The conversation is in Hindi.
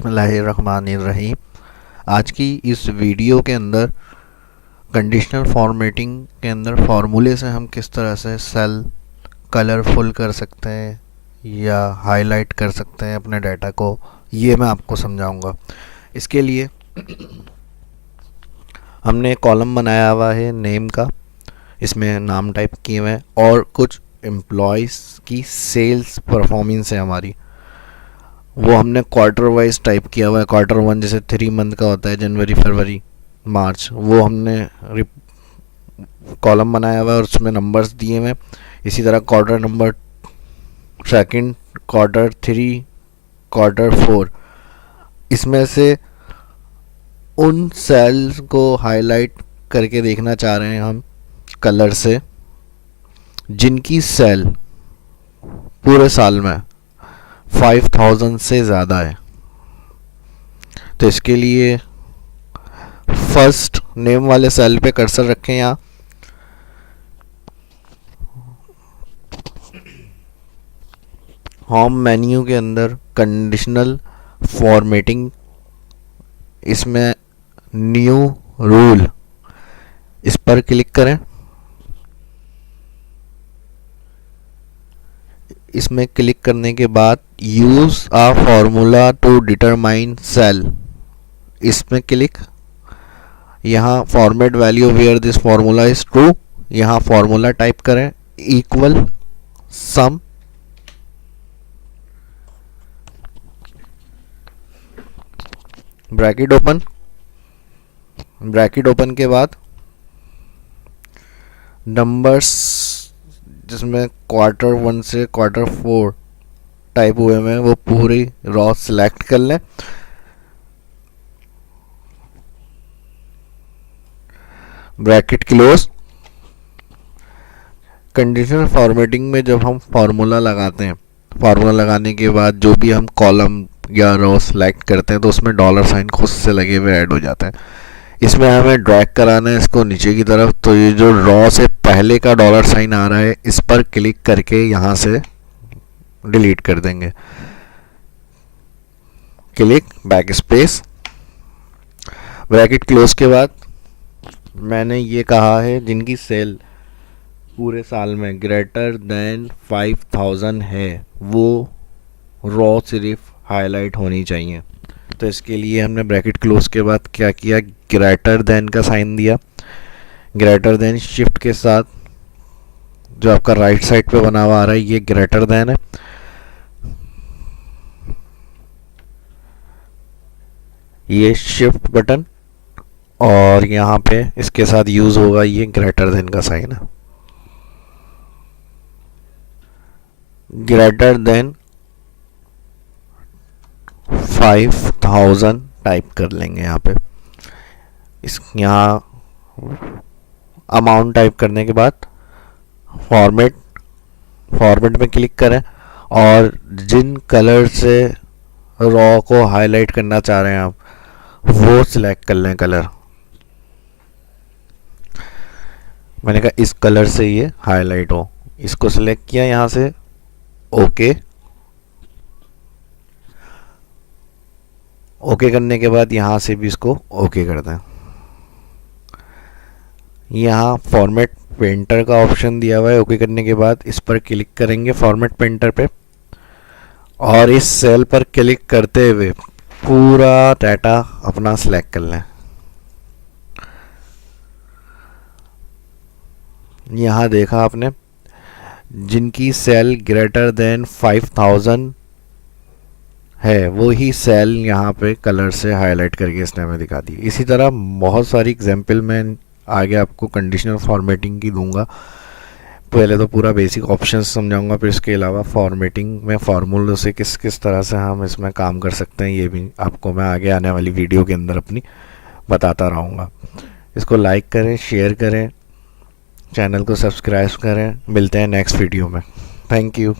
बिस्मिल्लाहिर्रहमानिर्रहीम। आज की इस वीडियो के अंदर कंडीशनल फॉर्मेटिंग के अंदर फार्मूले से हम किस तरह से सेल कलरफुल कर सकते हैं या हाईलाइट कर सकते हैं अपने डाटा को, ये मैं आपको समझाऊंगा। इसके लिए हमने एक कॉलम बनाया हुआ है नेम का, इसमें नाम टाइप किए हुए हैं और कुछ एम्प्लॉयज़ की सेल्स परफॉर्मेंस है हमारी, वो हमने क्वार्टर वाइज टाइप किया हुआ है। क्वार्टर वन जैसे 3 मंथ का होता है, जनवरी फरवरी मार्च, वो हमने कॉलम बनाया हुआ है और उसमें नंबर्स दिए हुए हैं। इसी तरह quarter number second, quarter 3, quarter 4, इसमें से उन सेल्स को हाईलाइट करके देखना चाह रहे हैं हम कलर से जिनकी सेल पूरे साल में 5000 से ज़्यादा है। तो इसके लिए फर्स्ट नेम वाले सेल पे कर्सर रखें। यहाँ होम मेन्यू के अंदर कंडीशनल फॉर्मेटिंग, इसमें न्यू रूल, इस पर क्लिक करें। इसमें क्लिक करने के बाद use a formula to determine cell, इसमें क्लिक। यहाँ format value where this formula is true, यहाँ फार्मूला टाइप करें equal sum, bracket open. Bracket open के बाद नंबर्स जिसमें क्वार्टर 1 से क्वार्टर 4 टाइप हुए हैं वो पूरी रॉ सिलेक्ट कर लें। Bracket close. कंडीशनल फॉर्मेटिंग में जब हम फार्मूला लगाते हैं, फार्मूला लगाने के बाद जो भी हम कॉलम या रो सिलेक्ट करते हैं तो उसमें डॉलर साइन खुद से लगे हुए ऐड हो जाते हैं। इसमें हमें ड्रैग कराना है इसको नीचे की तरफ, तो ये जो रॉ से पहले का डॉलर साइन आ रहा है इस पर क्लिक करके यहाँ से डिलीट कर देंगे। Click back space. Bracket close के बाद मैंने ये कहा है जिनकी सेल पूरे साल में ग्रेटर देन 5000 है वो रॉ सिर्फ हाईलाइट होनी चाहिए। तो इसके लिए हमने ब्रैकेट क्लोज के बाद क्या किया, ग्रेटर देन का साइन दिया। ग्रेटर देन शिफ्ट के साथ जो आपका राइट साइड पे बना हुआ आ रहा है ये ग्रेटर देन है। ये शिफ्ट बटन और यहाँ पे इसके साथ यूज होगा ये ग्रेटर देन का साइन है। ग्रेटर देन 5000 टाइप कर लेंगे यहाँ पे। यहाँ अमाउंट टाइप करने के बाद फॉर्मेट में क्लिक करें और जिन कलर से रॉ को हाईलाइट करना चाह रहे हैं आप वो सिलेक्ट कर लें कलर। मैंने कहा इस कलर से ये हाईलाइट हो, इसको सिलेक्ट किया यहाँ से, ओके। ओके करने के बाद यहाँ से भी इसको ओके कर दें। यहाँ फॉर्मेट पेंटर का ऑप्शन दिया हुआ है। ओके करने के बाद इस पर क्लिक करेंगे फॉर्मेट पेंटर पे और इस सेल पर क्लिक करते हुए पूरा डाटा अपना सिलेक्ट कर लें। यहाँ देखा आपने जिनकी सेल ग्रेटर देन 5000 है वो ही सेल यहाँ पे कलर से हाईलाइट करके इसने हमें दिखा दी। इसी तरह बहुत सारी एग्जांपल मैं आगे आपको कंडीशनल फॉर्मेटिंग की दूंगा। पहले तो पूरा बेसिक ऑप्शंस समझाऊंगा, फिर इसके अलावा फॉर्मेटिंग में फार्मूलों से किस किस तरह से हम इसमें काम कर सकते हैं ये भी आपको मैं आगे आने वाली वीडियो के अंदर अपनी बताता रहूँगा। इसको लाइक करें, शेयर करें, चैनल को सब्सक्राइब करें। मिलते हैं नेक्स्ट वीडियो में। Thank you.